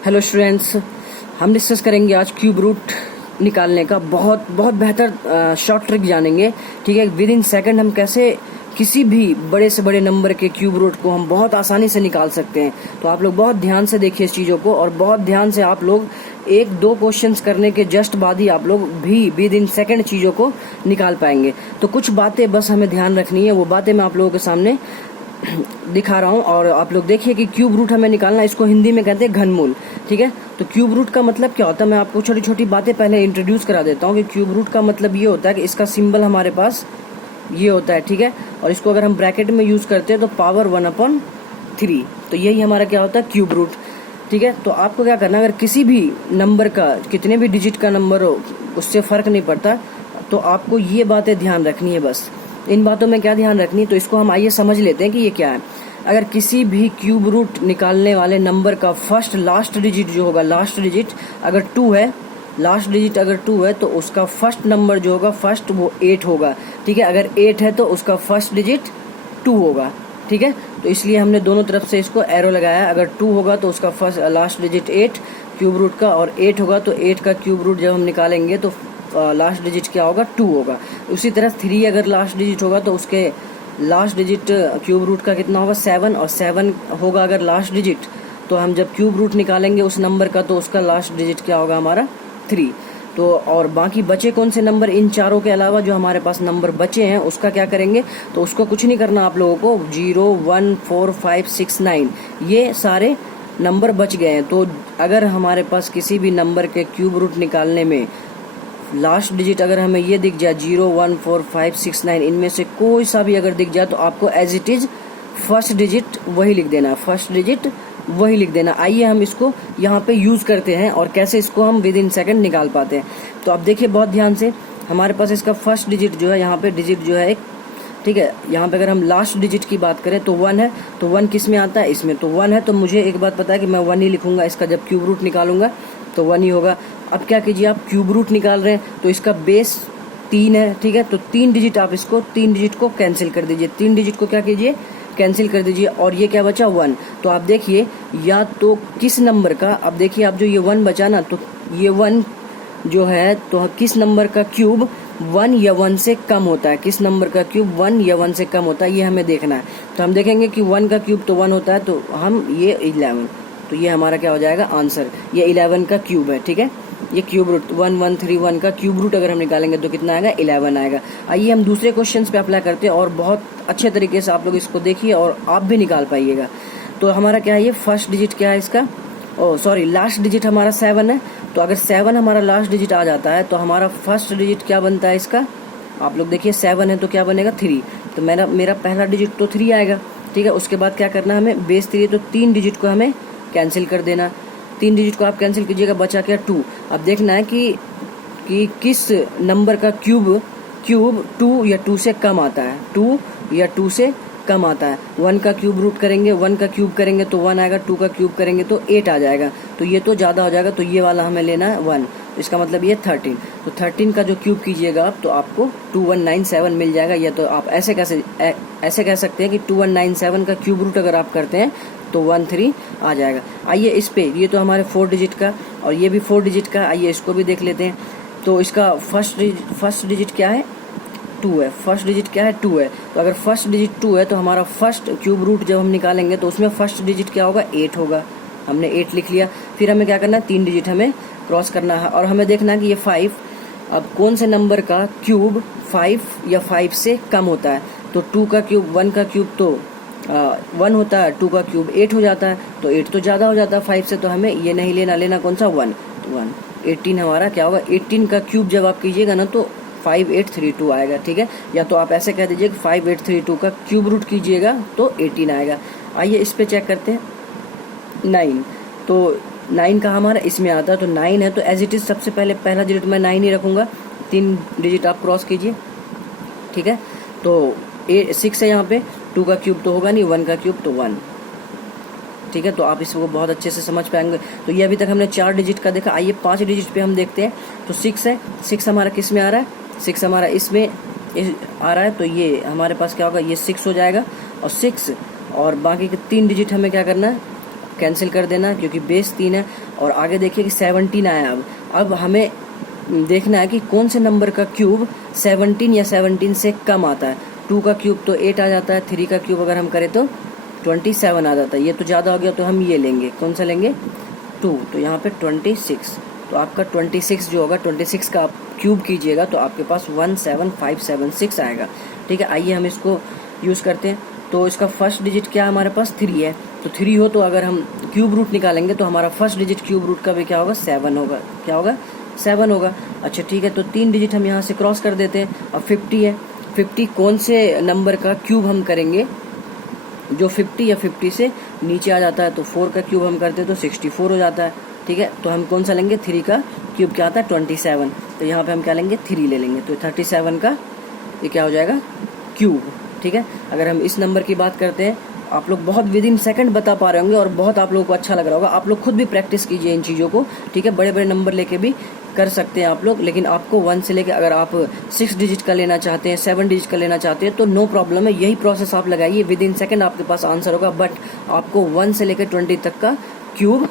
Hello students, हम discuss करेंगे आज क्यूब रूट निकालने का बहुत बहुत बेहतर शॉर्ट ट्रिक जानेंगे। ठीक है, विद इन सेकंड हम कैसे किसी भी बड़े से बड़े नंबर के क्यूब रूट को हम बहुत आसानी से निकाल सकते हैं। तो आप लोग बहुत ध्यान से देखिए इस चीज़ों को, और बहुत ध्यान से आप लोग एक दो क्वेश्चंस करने के जस्ट बाद ही आप लोग भी विद इन सेकंड चीज़ों को निकाल पाएंगे। तो कुछ बातें बस हमें ध्यान रखनी है, वो बातें मैं आप लोगों के सामने दिखा रहा हूँ। और आप लोग देखिए कि क्यूब रूट हमें निकालना, इसको हिंदी में कहते हैं घनमूल। ठीक है, तो क्यूब रूट का मतलब क्या होता है, मैं आपको छोटी छोटी बातें पहले इंट्रोड्यूस करा देता हूँ कि क्यूब रूट का मतलब ये होता है कि इसका सिंबल हमारे पास ये होता है। ठीक है, और इसको अगर हम ब्रैकेट में यूज करते हैं तो पावर 1/3, तो यही हमारा क्या होता है क्यूब रूट। ठीक है, तो आपको क्या करना है, अगर किसी भी नंबर का कितने भी डिजिट का नंबर हो उससे फर्क नहीं पड़ता, तो आपको ये बातें ध्यान रखनी है। बस इन बातों में क्या ध्यान रखनी है, तो इसको हम आइए समझ लेते हैं कि ये क्या है। अगर किसी भी क्यूब रूट निकालने वाले नंबर का फर्स्ट लास्ट डिजिट जो होगा, लास्ट डिजिट अगर 2 है, लास्ट डिजिट अगर 2 है तो उसका फर्स्ट नंबर जो होगा फर्स्ट वो 8 होगा। ठीक है, अगर 8 है तो उसका फर्स्ट डिजिट 2 होगा। ठीक है, तो इसलिए हमने दोनों तरफ से इसको एरो लगाया। अगर 2 होगा तो उसका first last digit 8 cube root का, और 8 होगा तो 8 का क्यूब रूट जब हम निकालेंगे तो लास्ट डिजिट क्या होगा 2 होगा। उसी तरह 3 अगर लास्ट डिजिट होगा तो उसके लास्ट डिजिट क्यूब रूट का कितना होगा 7, और 7 होगा अगर लास्ट डिजिट, तो हम जब क्यूब रूट निकालेंगे उस नंबर का तो उसका लास्ट डिजिट क्या होगा हमारा 3। तो और बाकी बचे कौन से नंबर, इन चारों के अलावा जो हमारे पास नंबर बचे हैं उसका क्या करेंगे, तो उसको कुछ नहीं करना आप लोगों को। 0, 1, 4, 5, 6, 9 ये सारे नंबर बच गए हैं। तो अगर हमारे पास किसी भी नंबर के क्यूब रूट निकालने में लास्ट डिजिट अगर हमें ये दिख जाए 0, 1, 4, 5, 6, 9 इनमें से कोई सा भी अगर दिख जाए तो आपको as it is first digit वही लिख देना, फर्स्ट डिजिट वही लिख देना। आइए हम इसको यहाँ पे यूज करते हैं और कैसे इसको हम विद इन सेकंड निकाल पाते हैं। तो आप देखिए बहुत ध्यान से, हमारे पास इसका फर्स्ट डिजिट जो है यहाँ पे डिजिट जो है एक, ठीक है, यहाँ पे अगर हम लास्ट डिजिट की बात करें तो 1 है, तो 1 किस में आता है, इसमें। तो 1 है तो मुझे एक बात पता है कि मैं 1 ही लिखूंगा, इसका जब क्यूब रूट निकालूंगा तो 1 ही होगा। अब क्या कीजिए, आप क्यूब रूट निकाल रहे हैं तो इसका बेस 3 है। ठीक है, तो 3 डिजिट आप इसको 3 डिजिट को कैंसिल कर दीजिए, 3 डिजिट को क्या कीजिए कैंसिल कर दीजिए, और ये क्या बचा 1। तो आप देखिए या तो किस नंबर का, अब देखिए आप जो ये 1 बचा ना, तो ये 1 जो है तो किस नंबर का क्यूब 1 या 1 से कम होता है, किस नंबर का क्यूब 1 या 1 से कम होता है, ये हमें देखना है। तो हम देखेंगे कि 1 का क्यूब तो 1 होता है, तो हम ये 11, तो ये हमारा क्या हो जाएगा आंसर, ये 11 का क्यूब है। ठीक है, ये क्यूब रूट 1131 का क्यूब रूट अगर हम निकालेंगे तो कितना आएगा 11 आएगा। आइए हम दूसरे क्वेश्चन पे अप्लाई करते हैं, और बहुत अच्छे तरीके से आप लोग इसको देखिए और आप भी निकाल पाइएगा। तो हमारा क्या है, ये फर्स्ट डिजिट क्या है इसका, लास्ट डिजिट हमारा 7 है। तो अगर 7 हमारा लास्ट डिजिट आ जाता है तो हमारा फर्स्ट डिजिट क्या बनता है इसका, आप लोग देखिए 7 है तो क्या बनेगा 3, तो मेरा पहला डिजिट तो 3 आएगा। ठीक है, उसके बाद क्या करना है हमें, बेस 3 है तो 3 डिजिट को हमें कैंसिल कर देना, 3 डिजिट को आप कैंसिल कीजिएगा, बचा क्या 2। अब देखना है कि किस नंबर का क्यूब 2 या 2 से कम आता है, 2 या 2 से कम आता है। 1 का क्यूब रूट करेंगे, 1 का क्यूब करेंगे तो 1 आएगा, 2 का क्यूब करेंगे तो 8 आ जाएगा, तो ये तो ज़्यादा हो जाएगा, तो ये वाला हमें लेना है 1, इसका मतलब ये 13। तो 13 का जो क्यूब कीजिएगा आप तो आपको 2197 मिल जाएगा। या तो आप ऐसे कह सकते हैं कि 2197 का क्यूब रूट अगर आप करते हैं तो 13 आ जाएगा। आइए इस पे, ये तो हमारे 4 डिजिट का और ये भी 4 डिजिट का, आइए इसको भी देख लेते हैं। तो इसका फर्स्ट डिजिट क्या है 2 है, फर्स्ट डिजिट क्या है 2 है। तो अगर फर्स्ट डिजिट 2 है तो हमारा फर्स्ट क्यूब रूट जब हम निकालेंगे तो उसमें फर्स्ट डिजिट क्या होगा 8 होगा, हमने 8 लिख लिया। फिर हमें क्या करना है, 3 डिजिट हमें क्रॉस करना है, और हमें देखना है कि ये 5, अब कौन से नंबर का क्यूब 5 या 5 से कम होता है। तो 2 का क्यूब 1 का क्यूब तो 1 होता है, 2 का क्यूब 8 हो जाता है, तो 8 तो ज़्यादा हो जाता है 5 से, तो हमें ये नहीं लेना कौन सा 1, तो 1, 18 हमारा क्या होगा, 18 का क्यूब जब आप कीजिएगा ना तो 5832 आएगा। ठीक है, या तो आप ऐसे कह दीजिए 5832 का क्यूब रूट कीजिएगा तो 18 आएगा। आइए इस पे चेक करते हैं 9, तो 9 का हमारा इसमें आता है, तो 9 है तो एज इट इज सबसे पहले पहला डिजिट मैं 9 ही रखूंगा, 3 डिजिट आप क्रॉस कीजिए। ठीक है, तो 6 है यहाँ पे, 2 का क्यूब तो होगा नहीं, 1 का क्यूब तो 1। ठीक है, तो आप इसको बहुत अच्छे से समझ पाएंगे। तो ये अभी तक हमने 4 डिजिट का देखा, आइए 5 डिजिट पे हम देखते हैं। तो 6 है, 6 हमारा किस में आ रहा है, 6 हमारा इसमें आ रहा है, तो ये हमारे पास क्या होगा, ये 6 हो जाएगा, और 6 और बाकी के 3 डिजिट हमें क्या करना है कैंसिल कर देना क्योंकि बेस 3 है। और आगे देखिए कि 17 आया। अब हमें देखना है कि कौन से नंबर का क्यूब 17 या 17 से कम आता है। 2 का क्यूब तो 8 आ जाता है, 3 का क्यूब अगर हम करें तो 27 आ जाता है। ये तो ज़्यादा हो गया तो हम ये लेंगे, कौन सा लेंगे, 2। तो यहाँ पे 26, तो आपका 26 जो होगा 26 का आप क्यूब कीजिएगा तो आपके पास 17576 आएगा। ठीक है, आइए हम इसको यूज़ करते हैं। तो इसका फर्स्ट डिजिट क्या हमारे पास 3 है, तो 3 हो तो अगर हम क्यूब रूट निकालेंगे तो हमारा फर्स्ट डिजिट क्यूब रूट का भी क्या होगा, 7 होगा। क्या होगा, 7 होगा। अच्छा ठीक है, तो 3 डिजिट हम यहाँ से क्रॉस कर देते हैं। अब 50 है, 50 कौन से नंबर का क्यूब हम करेंगे जो 50 या 50 से नीचे आ जाता है, तो 4 का क्यूब हम करते हैं तो 64 हो जाता है। ठीक है, तो हम कौन सा लेंगे, 3 का क्यूब क्या आता है 27, तो यहाँ पे हम क्या लेंगे, 3 ले लेंगे। तो 37 का ये क्या हो जाएगा, क्यूब। ठीक है, अगर हम इस नंबर की बात करते हैं, आप लोग बहुत विद इन सेकंड बता पा रहे होंगे और बहुत आप लोगों को अच्छा लग रहा होगा। आप लोग खुद भी प्रैक्टिस कीजिए इन चीज़ों को। ठीक है, बड़े बड़े नंबर लेके भी कर सकते हैं आप लोग, लेकिन आपको 1 से लेके अगर आप 6 डिजिट का लेना चाहते हैं, 7 डिजिट का लेना चाहते हैं तो नो प्रॉब्लम है, यही प्रोसेस आप लगाइए, विद इन सेकंड आपके पास आंसर होगा। बट आपको 1 से लेकर 20 तक का क्यूब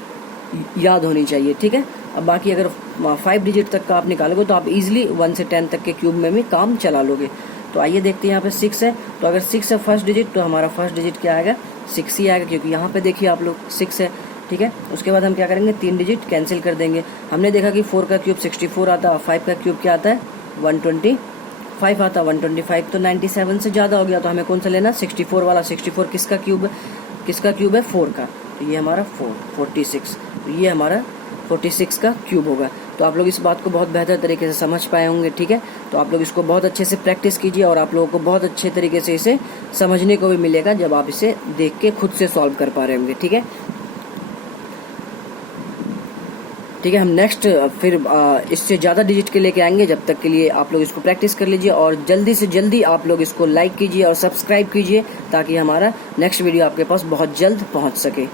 याद होनी चाहिए। ठीक है, अब बाकी अगर 5 डिजिट तक का आप निकालोगे तो आप इजीली 1 से 10 तक के क्यूब में भी काम चला लोगे। तो आइए देखते हैं, यहाँ पे 6 है, तो अगर 6 है फर्स्ट डिजिट तो हमारा फर्स्ट डिजिट क्या आएगा, 6 ही आएगा, क्योंकि यहाँ पे देखिए आप लोग 6 है। ठीक है, उसके बाद हम क्या करेंगे, 3 डिजिट कैंसिल कर देंगे। हमने देखा कि 4 का क्यूब 64 आता है, 5 का क्यूब क्या आता है 125 आता है। 125 तो 97 से ज़्यादा हो गया, तो हमें कौन सा लेना, 64 वाला। 64 किसका क्यूब है, 4 का, तो ये हमारा 46, तो ये हमारा 46 का क्यूब होगा। तो आप लोग इस बात को बहुत बेहतर तरीके से समझ पाए होंगे। ठीक है, तो आप लोग इसको बहुत अच्छे से प्रैक्टिस कीजिए और आप लोगों को बहुत अच्छे तरीके से इसे समझने को भी मिलेगा जब आप इसे देख के खुद से सॉल्व कर पा रहे होंगे। ठीक है, ठीक है, हम नेक्स्ट फिर इससे ज़्यादा डिजिट के लेके आएंगे। जब तक के लिए आप लोग इसको प्रैक्टिस कर लीजिए और जल्दी से जल्दी आप लोग इसको लाइक कीजिए और सब्सक्राइब कीजिए ताकि हमारा नेक्स्ट वीडियो आपके पास बहुत जल्द पहुंच सके।